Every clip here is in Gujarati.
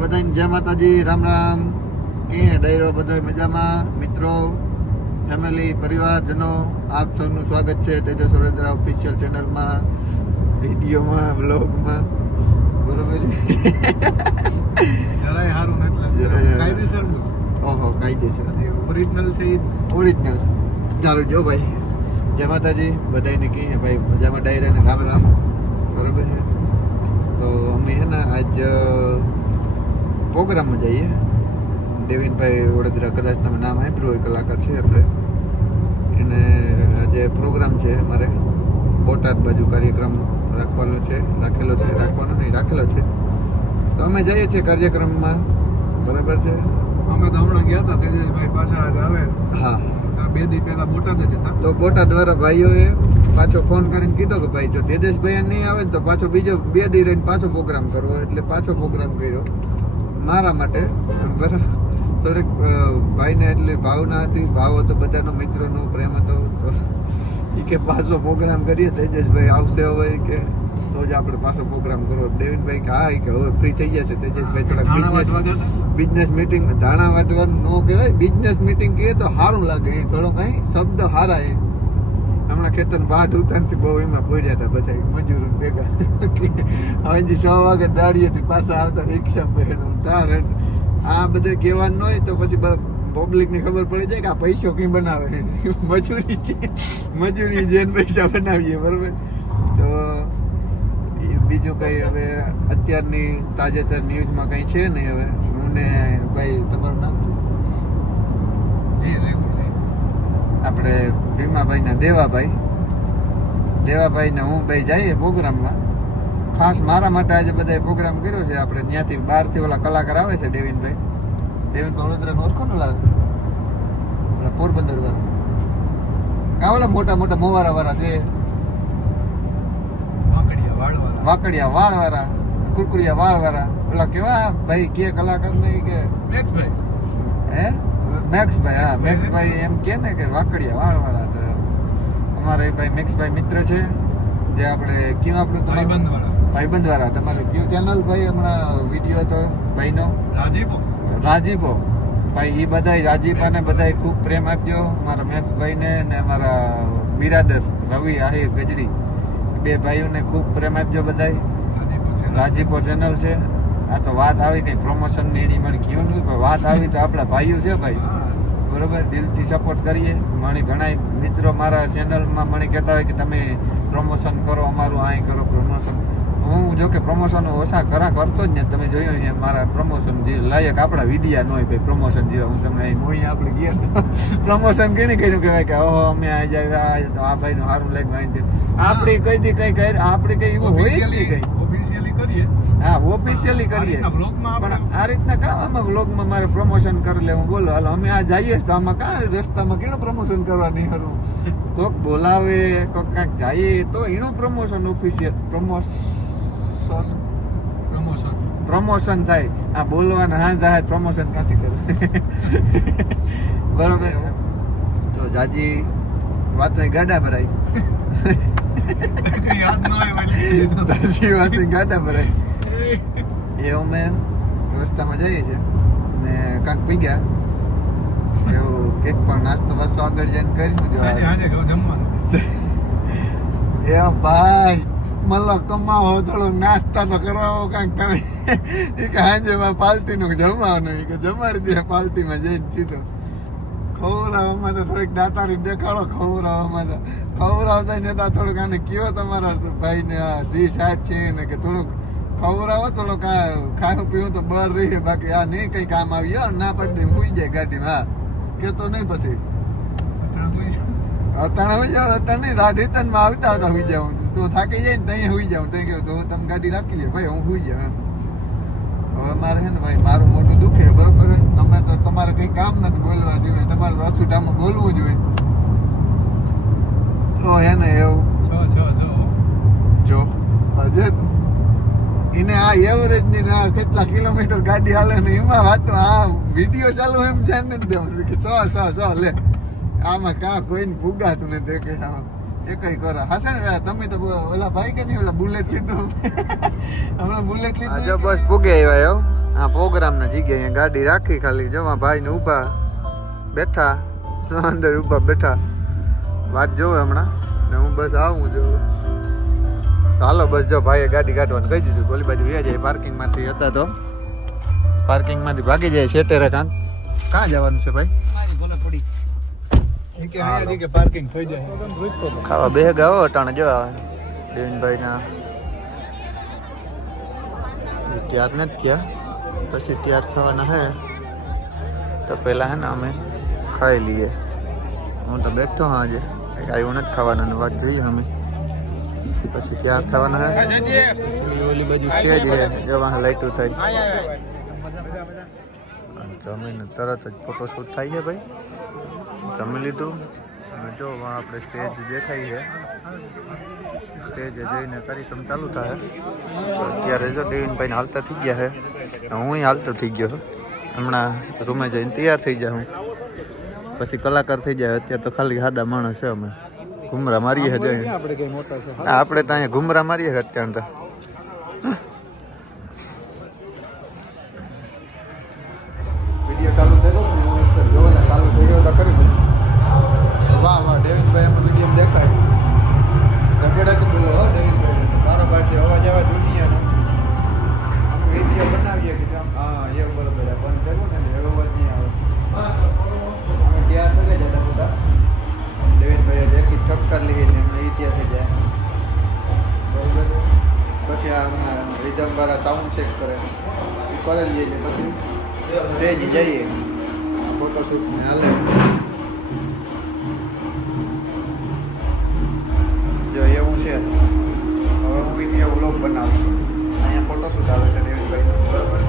બધાને જય માતાજી, રામ રામ. કે ડાયરો બધો મજામાં? મિત્રો, ફેમિલી, પરિવારજનો, આપ સૌનું સ્વાગત છે તેજસ વડોદરા ઓફિશિયલ ચેનલમાં, વિડીયોમાં, વ્લોગમાં. બરોબર છે? જરાય હારું એટલે કાયદેસર બોલ. ઓહો, કાયદેસર ઓરિજિનલ છે ઈ. ઓરિજિનલ. ચાલો જો ભાઈ, જય માતાજી બધાને કહીએ ભાઈ મજામાં, ડાયરાને રામ રામ. બરોબર છે? તો અમે છે ને આજ પ્રોગ્રામમાં જઈએ. દેવીનભાઈ વડોદરા, કદાચ તમે નામ સાંભળ્યું હોય, કલાકાર છે આપણે. એને આજે પ્રોગ્રામ છે અમારે બોટાદ બાજુ, કાર્યક્રમ રાખવાનો છે. રાખેલો છે. તો અમે જઈએ છીએ કાર્યક્રમમાં. બરાબર છે? અમે તો હમણાં ગયા હતા તેજસભાઈ પાછા આજે આવે. હા, 2 દી પહેલા બોટાદ જ હતા. તો બોટાદ વાળા ભાઈઓએ પાછો ફોન કરીને કીધો કે ભાઈ જો તેજસભાઈ નહીં આવે ને તો પાછો બીજો 2 દી રહીને પાછો પ્રોગ્રામ કરવો. એટલે પાછો પ્રોગ્રામ કર્યો મારા માટે. બરાબર, થોડીક ભાઈને એટલી ભાવના હતી, ભાવ હતો બધાનો, મિત્રોનો પ્રેમ હતો. એ કે પાછો પ્રોગ્રામ કરીએ, તેજસભાઈ આવશે હવે કે તો જ આપણે પાછો પ્રોગ્રામ કરવો. દેવીનભાઈ કે હા, કે હવે ફ્રી થઈ જશે. તેજસભાઈ થોડા બિઝનેસ મીટિંગ, ધાણા વાટવાનું ન કહેવાય, બિઝનેસ મીટિંગ કહે તો સારું લાગે. એ થોડો કઈ શબ્દ સારા. એ હમણાં ખેતર બાટ ઉતારથી બહુ એમાં પડ્યા હતા બધા મજૂરો ભેગા. હવે જે 6 વાગે દાડીએથી પાછા આવતા રિક્ષા પહેરવું તાર. આ બધું કહેવાનું હોય તો પછી પબ્લિક ની ખબર પડી જાય કે આ પૈસો કઈ બનાવે. મજૂરી છે, મજૂરી જેને પૈસા બનાવીએ. બરોબર? તો બીજું કઈ હવે અત્યારની તાજેતર ન્યૂઝમાં કઈ છે નહીં. હવે હું ને ભાઈ, તમારું નામ છે? આપણે ભીમાભાઈ ને દેવાભાઈ ને હું ભાઈ જઈએ પ્રોગ્રામમાં. ખાસ મારા માટે આજે બધા પ્રોગ્રામ કર્યો છે. આપણે ત્યાંથી બહારથી ઓલા કલાકાર આવે છે, દેવીનભાઈ વડોદરાનો ઓળખો ને લાગે, ઓલા પોરબંદર વાળા, કા ઓલા મોટા મોટા મોવારા વાળા છે, વાકડિયા વાળ વાળા, કુરકુરિયા વાળ વાળા, ઓલા કેવા ભાઈ કે કલાકાર નહીં કે મેક્સભાઈ. હે મેક્સભાઈ? હા, મેક્સભાઈ એમ કે ને કે વાકડિયા વાળ વાળા. તો અમારે ભાઈ મેક્સભાઈ મિત્ર છે, જે આપણે ક્યું આપણું ભાઈબંધ વાળા. તમારે ક્યું ચેનલ ભાઈ હમણાં વિડીયો હતો ભાઈનો? રાજીપો ભાઈ. એ બધા રાજીપાને બધા ખૂબ પ્રેમ આપજો અમારા મેક્સભાઈને ને અમારા બિરાદર રવિ આહિર ગજડી, 2 ભાઈઓને ખૂબ પ્રેમ આપજો બધા. રાજીપો ચેનલ છે. આ તો વાત આવી કઈ પ્રમોશન ની એની મને કયું નહીં, પણ વાત આવી તો આપણા ભાઈઓ છે ભાઈ. બરોબર, દિલથી સપોર્ટ કરીએ. મને ઘણા મિત્રો મારા ચેનલમાં મને કહેતા હોય કે તમે પ્રમોશન કરો અમારું, અહીં કરો પ્રમોશન. હું જો કે પ્રમોશન ઓછા કરતો જ ને. તમે જોયું છે મારા પ્રમોશન જે લાયક આપણા વિડિયા ન હોય ભાઈ, પ્રમોશન જેવા. હું તમને મોહી આપણે ગયા તો પ્રમોશન કઈ નહીં કર્યું કહેવાય કે ઓહો અમે આ જાય તો આ ભાઈનું સારું લાગ્યું. આપણે કઈ દી કઈ આપણે કઈ એવું હોય જ નહીં કઈ. હા, ઓફિશિયલી કરીએ, પણ આ રીતના કામ આમાં વ્લોગમાં મારે પ્રમોશન કરી લેવું. બોલો હાલો અમે આ જઈએ તો આમાં કાં રસ્તામાં કેનું પ્રમોશન કરવા નહીં ખરું? કોક બોલાવે, કોક કાંક જઈએ તો એનું પ્રમોશન, ઓફિશિયલ પ્રમોશન થાય. આ બોલવાના હા જાહેર પ્રમોશન ક્યાંથી કરે? બરોબર. તો જાજી વાત નહીં, ગાડા ભરાય. ગાડા ભરાય. એ અમે રસ્તામાં જઈએ છીએ ને કાંક પી ગયા એવું કેક પણ નાસ્તો વાસ્તો આગળ જઈને કરીશું. એ ભાઈ મતલબ કમાવો, થોડોક નાસ્તા તો કરાવો કાંક તમે. એ કે હાજે પાર્ટીનું જમવાનું, કે જમાડી દે પાર્ટીમાં જઈને સીધો. ખવડાવવામાં તો થોડીક દાતારી દેખાડો. ખવડાવવામાં તો ખવડાવતા ને થોડુંક આને કયો તમારા ભાઈને સી સાહેબ છે ને કે થોડુંક ખવડાવો, થોડુંક આ ખાવું પીવું તો બહાર રહીએ. બાકી આ નહીં કઈ કામ આવી ના પડતી સુઈ જાય ગાડીમાં. હા કેતો નહીં પછી અટાણે હોઈ જાવ. અટાણે નહીં, રાજસ્થાનમાં આવતા હોઈ જાઉં તો થાકી જાય ને ત્યાં હોઈ જાઉં. ત્યાં કહ્યું તો તમે ગાડી રાખી લે ભાઈ, હું હોઈ જાઉં. હવે મારે છે ને ભાઈ મારું મોટું દુખે. બરોબર, તમે તો તમારે કઈ કામ નથી બોલવા સિવાય, તમારે રસોટામાં બોલવું જોઈએ. તો હે ને એવું જો હજે તો એને આ એવરેજ ની કેટલા કિલોમીટર ગાડી હાલે ને એમાં વાત. આ વિડીયો ચાલુ એમ ધ્યાન નથી દેવાનું કે 100 લે. આમાં કાં કોઈને ફુગાતું નથી કે એ કઈ કરો. હશે ને તમે તો ઓલા ભાઈ કે નહીં ઓલા બુલેટ લીધું હમણાં બુલેટ લીધું. બસ પૂગે આવ્યા આ પ્રોગ્રામના જગ્યાએ અહીંયા ગાડી રાખી ખાલી જવા ભાઈને ઊભા બેઠા અંદર ઊભા બેઠા વાત જોવે હમણાં ને હું બસ આવું જો હાલો બસ જો ભાઈએ ગાડી કાઢવાનું કહી દીધું ઓલી બાજુ વ્યા જાય પાર્કિંગમાંથી હતા તો પાર્કિંગમાંથી ભાગી જાય શેટેરે કાં જવાનું છે ભાઈ પાર્કિંગ થઈ જાય ખાવા બે ગાવો અટાણે જો દેવીનભાઈના તૈયાર નથી થયા પછી તૈયાર થવાના હે તો પહેલાં હે ને અમે ખાઈ લઈએ હું તો બેઠો હા આજે આવ્યું નથી ખાવાનું વાત જોઈએ અમે પછી તૈયાર થવાના હે ઓલી બાજુ સ્ટેજ છે જવા લાઈટો થાય જમીને તરત જ ફોટોશૂટ થાય છે ભાઈ જમી લીધું અને જો આપણે સ્ટેજ દેખાય છે સ્ટેજે જઈને કાર્યક્રમ ચાલુ થાય અત્યારે જો દેવીનભાઈને હાલતા થઈ ગયા છે હું હાલતો થઈ ગયો હમણાં રૂમે જઈને તૈયાર થઈ જાય હું પછી કલાકાર થઈ જાય અત્યારે તો ખાલી સાદા માણસ છે અમે ઘુમરા મારીએ છે જઈને આપણે તો અહીંયા ઘુમરા મારીએ છે અત્યારે તો વિડીયો ચાલુ થયેલો જોવાને ચાલુ થઈ ગયો તો કરી દે વાહ વાહ દેવીનભાઈ એમાં વિડીયો દેખાય રગડા બોલો હો દેવીનભાઈ મારો બારથી અવાજ આવે દુનિયાનો અમે વિડીયો બનાવીએ કે હા એવું બરોબર બંધ થયું ને એવો અવાજ નહીં આવે અમે તૈયાર થઈ જતા બધા દેવીનભાઈએ જેટલી ટક્કર લીધી ને એમને તૈયાર થઈ જાય બરોબર પછી આ હમણાં રીધમવાળા સાઉન્ડ ચેક કરે એ કરેલી જઈએ પછી સ્ટેજ જઈએ ફોટોશૂટ ને હાલે જો એવું છે હવે હું વિડીયો વ્લોગ બનાવું છું અહીંયા ફોટોશૂટ આવે છે દેવીનભાઈ બરાબર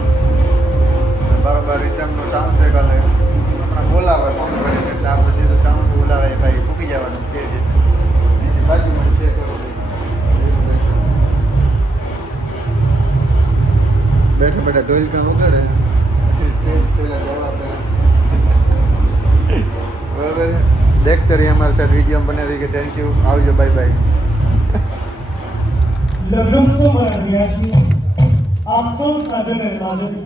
બરાબર રીધમનું સાઉન્ડ ચેક હાલે હમણાં બોલાવે ફોન કરીને એટલે આપણે સીધું સાઉન્ડ બોલાવે ભાઈ મૂકી જવાનું સ્ટેજ એની બાજુમાં છે બેઠા બેઠા ઢોલકા વગાડે बराबर देखते रहिए हमारे साथ वीडियो बने रहिए थैंक यू आवજો बाय बाय લગ્ન તો મારા ગયા છે આપ સૌ સાજન અને માધવી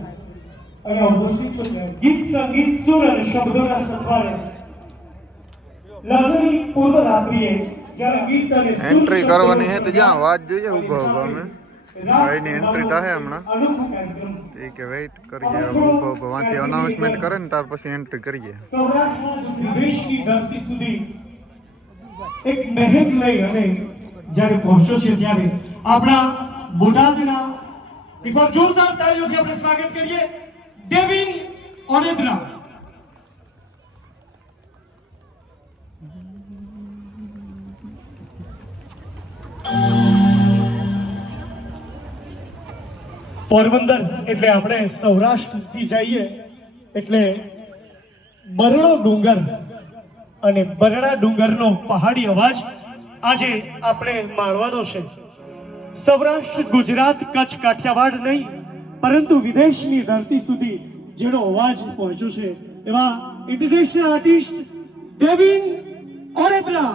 અને ઉપસ્થિત છો ગીત સંગીત સુર અને શબ્દોના સથવારે લગ્નની પૂર્વ રાત્રિએ જ્યારે ગીત અને એન્ટ્રી કરવાની હે તો જ્યાં વાત જોઈએ ઊભા ઊભા અમે ભાઈની એન્ટ્રી થાય હમણાં ઠીક છે વેઇટ કરીએ ઊભા ઊભા વાંથી અનાઉન્સમેન્ટ કરે ને ત્યાર પછી એન્ટ્રી કરીએ વિદેશની ધરતી સુધી એક મહેક લઈ અને જ્યારે પહોંચ્યો છે ત્યારે આપણા બોટાદના એક વાર જોરદાર તાળીઓથી આપણે સ્વાગત કરીએ દેવીન ઓનેદ્રા પોરબંદર એટલે આપણે સૌરાષ્ટ્રથી જઈએ એટલે બરડો ડુંગર અને બરડા ડુંગરનો પહાડી અવાજ આજે આપણે માણવાનો છે સૌરાષ્ટ્ર ગુજરાત કચ્છ કાઠિયાવાડ નહીં પરંતુ વિદેશની ધરતી સુધી જેનો અવાજ પહોંચ્યો છે એવા ઇન્ટરનેશનલ આર્ટિસ્ટ ડેવિન ઓનેદ્રા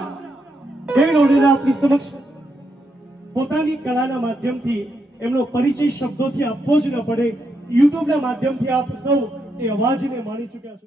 આપણી સમક્ષ પોતાની કલાના માધ્યમથી એમનો પરિચય શબ્દોથી આપવો જ ન પડે યુટ્યુબના માધ્યમથી આપ સૌ એ અવાજને માણી ચૂક્યા છો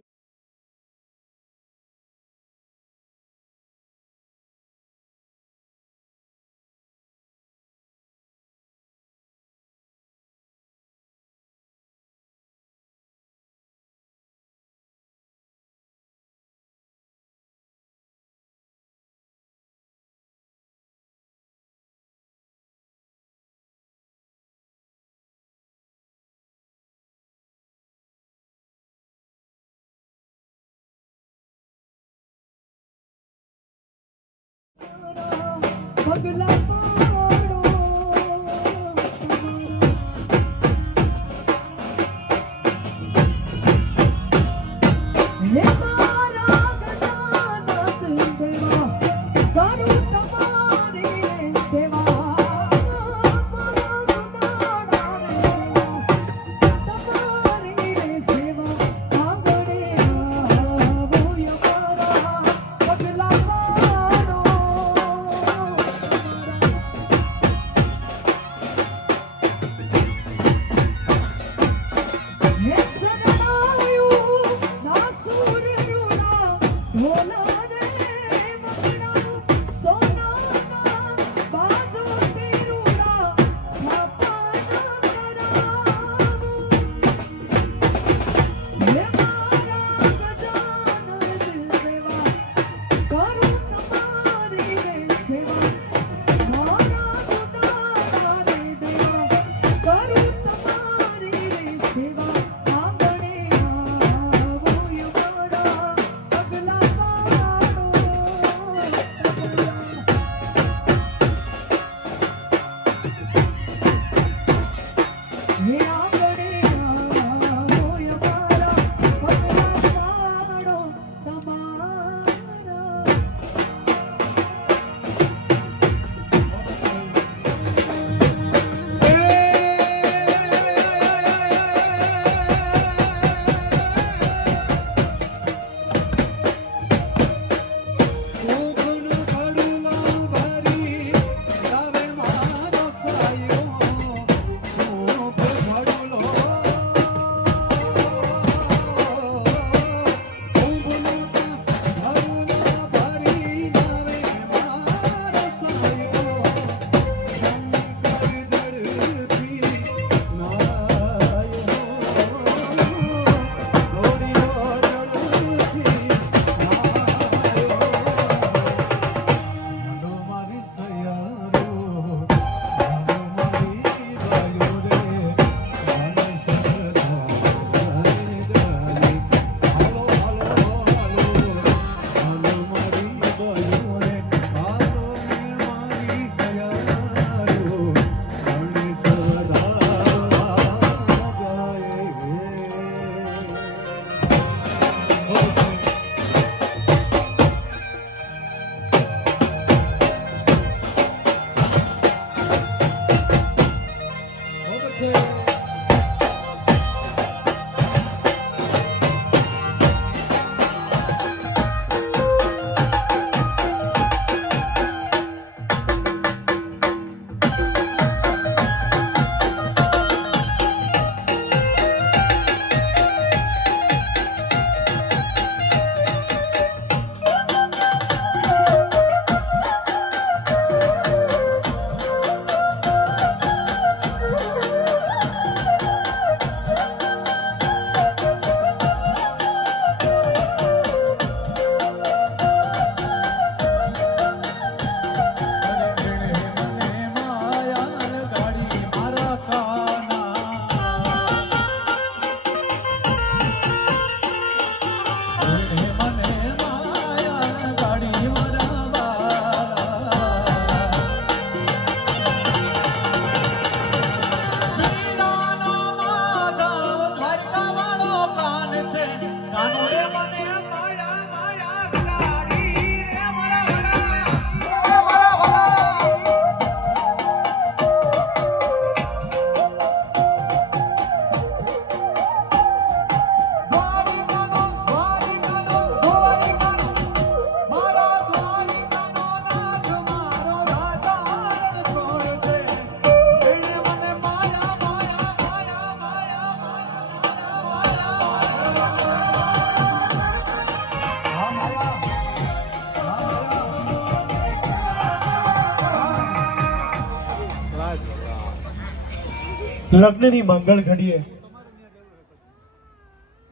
લગ્નની મંગળ ઘડીએ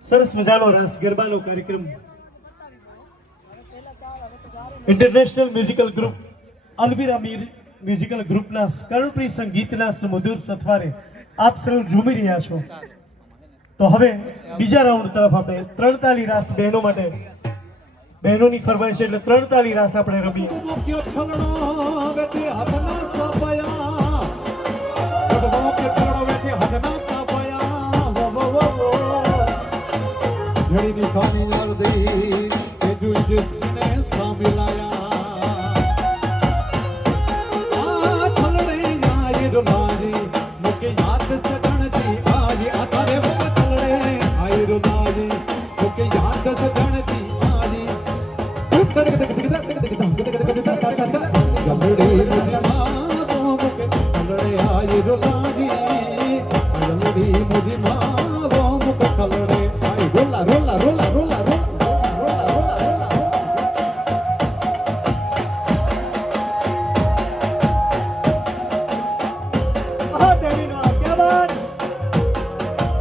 સરસ મજાનો રાસ ગરબાનો કાર્યક્રમ international musical group Alvira Mir musical ગ્રુપના કર્ણપ્રિય સંગીતના સુમધુર સથવારે આપ સૌ ઝૂમી રહ્યા છો. તો હવે બીજા રાઉન્ડ તરફ આપણે 3 તાલી રાસ બહેનો માટે, બહેનોની ફરમાઈશ એટલે 3 તાલી રાસ આપણે રમીએ. જડી નિશાની યાદી એ જોઈ જસને સાંભળાયા આ થલડે આયે રોનારી મુકે યાદ સગણતી આયે આ તારે વો થલડે આયે રોનારી મુકે યાદ સગણતી આયે જમડી મુજમાં મુકે થલડે આયે રોનારી જમડી મુજમાં મુકે થલડે rola, rola, rola, rola, rola, rola, rola, rola. આહા દેવીનો ક્યા બાત.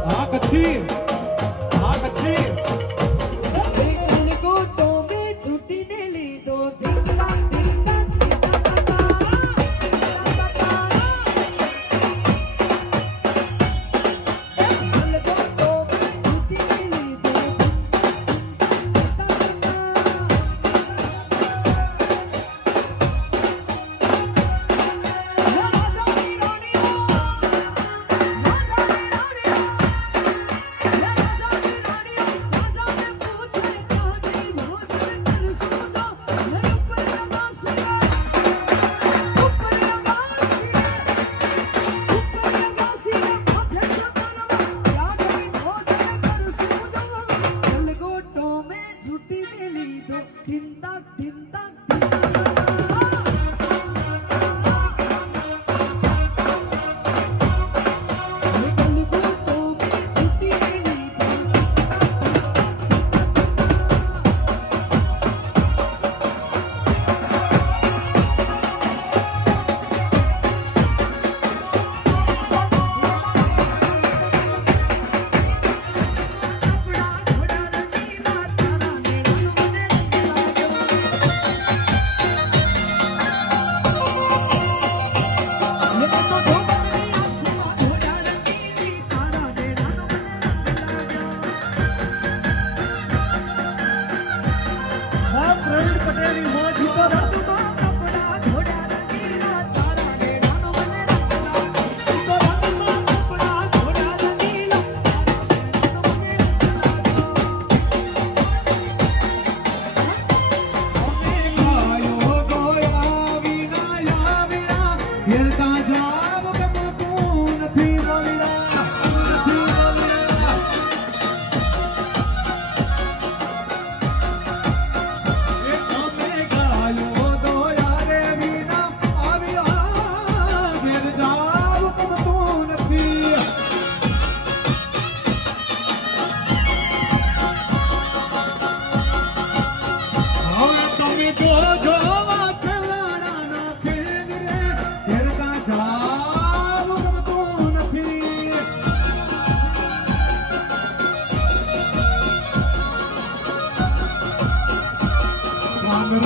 हाँ कच्ची, हाँ कच्ची. को तो में छुट्टी ने ली दो टिका टिका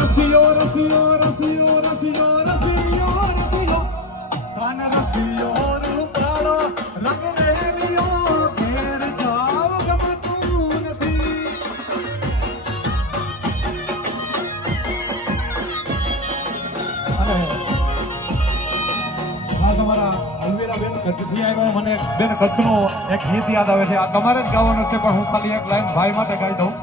રસિયો રસિયો રસિયો રસિયો રસિયો રસિયો કાન રસિયો રૂપાળો રંગ રેલિયો ઘેર જાવ ગમતું નથી. અને આ તમારા અલવીરા બેન કચ્છથી આવ્યા, મને બેન કચ્છનું એક ગીત યાદ આવે છે. આ તમારે જ ગાવાનું છે, પણ હું ખાલી એક લાઈન ભાઈ માટે ગાઈ દઉં.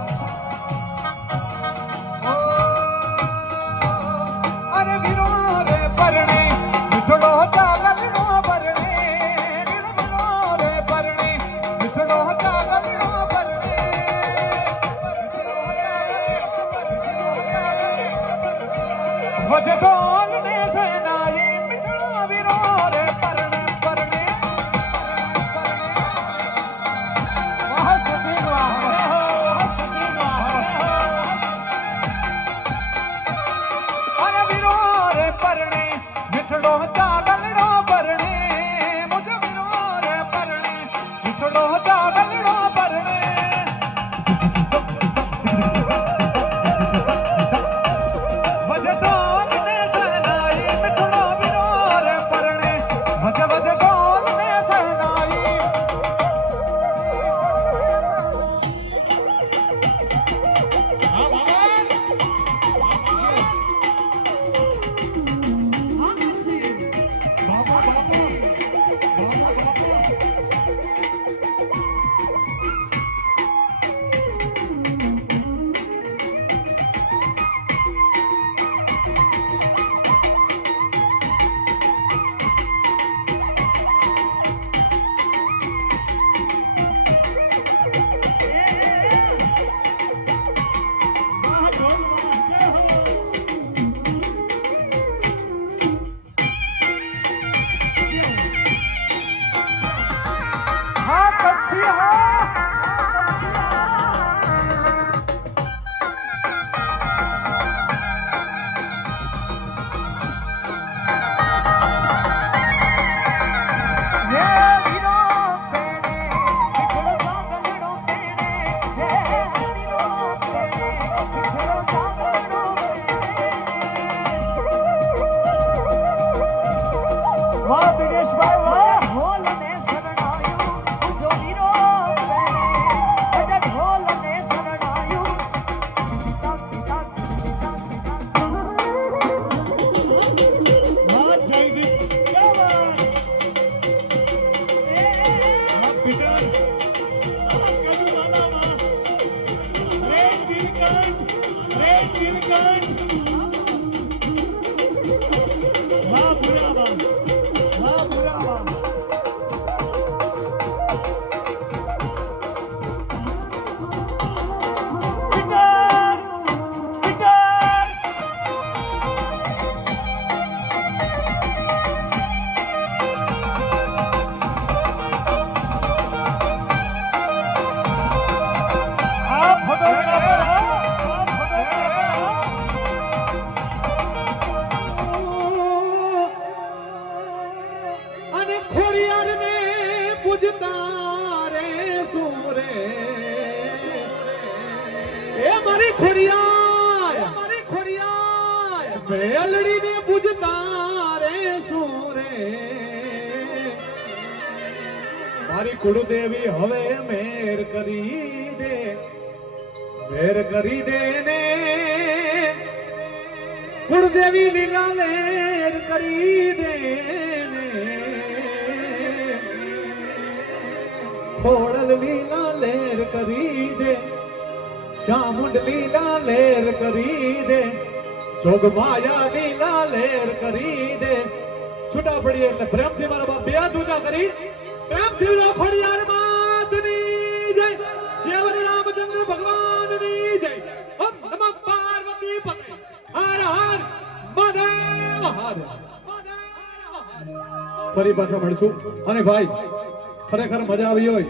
ખોડિયાર મારી ખોડિયાર મેલડી ને પૂજતા રે સુરે મારી કુળદેવી હવે મેર કરી દે ને કુળદેવી લીલા લેર કરી દે ને ખોડલ લીલા લેર કરી દે ચામુંડ લીલા લેર કરી દે જોગમાયા લીલા લેર કરી દે છૂટા પડીએ એટલે પ્રેમથી મારા બાપ બે હાથ ઊંચા કરી પ્રેમથી લો ખોડિયાર માતની જય શિવરી રામચંદ્ર ભગવાનની જય ઓમ નમઃ પાર્વતી પતે હર હર મહાદેવ હર ફરી પાછા મળશું અને ભાઈ ખરેખર મજા આવી હોય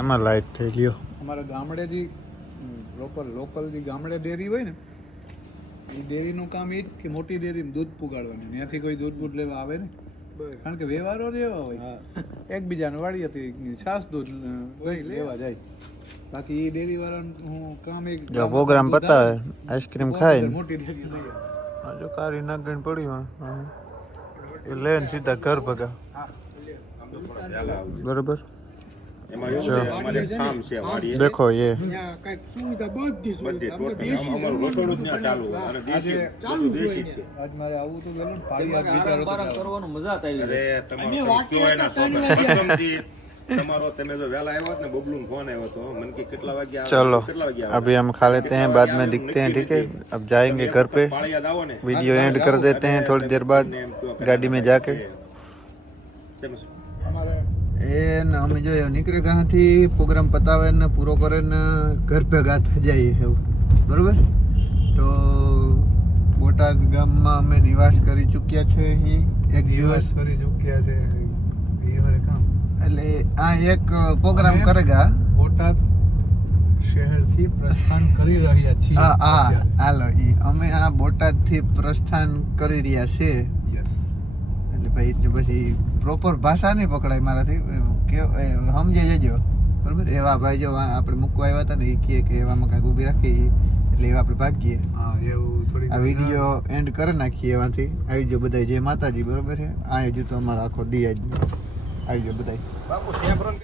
એમાં લાઈટ થઈ લ્યો. અમારા ગામડે જે લોકલ જે ગામડે ડેરી હોય ને એ ડેરીનું કામ એ જ કે મોટી ડેરીમાં દૂધ પુગાડવાનું ત્યાંથી કોઈ દૂધ બૂધ લેવા આવે ને કારણ કે વ્યવહારો જ એવા હોય એકબીજાને વાળી હતી છાસ દૂધ લઈ લેવા જાય બાકી એ ડેરી વાળાનું કામ એક જો પ્રોગ્રામ પતાવે આઈસ્ક્રીમ ખાય ને મોટી ડેરી લઈ જાય. જો કારી નાગણ પડ્યું એ લઈને સીધા ઘર ભગા બરોબર. દેખો ये આજ મારે આવું તો ગયેલું ને પાડી આજ વિચારો તો चलो अभी हम खा लेते हैं बाद में दिखते हैं ठीक है. अब जाएंगे घर पे वीडियो एंड कर देते हैं थोड़ी देर बाद गाड़ी में जाके. એ ને અમે જો નીકળે ત્યાંથી પ્રોગ્રામ પતાવે ને પૂરો કરે ને ઘર ભેગા થઈ જઈએ એવું બરોબર. તો બોટાદ ગામમાં અમે નિવાસ કરી ચૂક્યા છે અહીં એક દિવસ. કરી ચૂક્યા છે એ વારે કામ એટલે આ એક પ્રોગ્રામ કરેગા બોટાદ શહેરથી પ્રસ્થાન કરી રહ્યા છીએ. હા હાલો ઈ અમે આ બોટાદથી પ્રસ્થાન કરી રહ્યા છે. યસ એટલે ભાઈ એટલે પછી પ્રોપર ભાષા નહીં પકડાય મારાથી કે સમજી જજો બરાબર. એવા ભાઈ જો આપણે મૂકવા આવ્યા હતા ને એ કહે કે એવામાં કાંઈક ઊભી રાખી એટલે એવા આપણે ભાગીએ. હા એવું થોડી આ વિડીયો એન્ડ કરી નાખીએ એમાંથી. આવી જાઓ બધા જય માતાજી બરોબર છે. આ હજુ તો અમારો આખો દી જ આવી જાઓ બધા.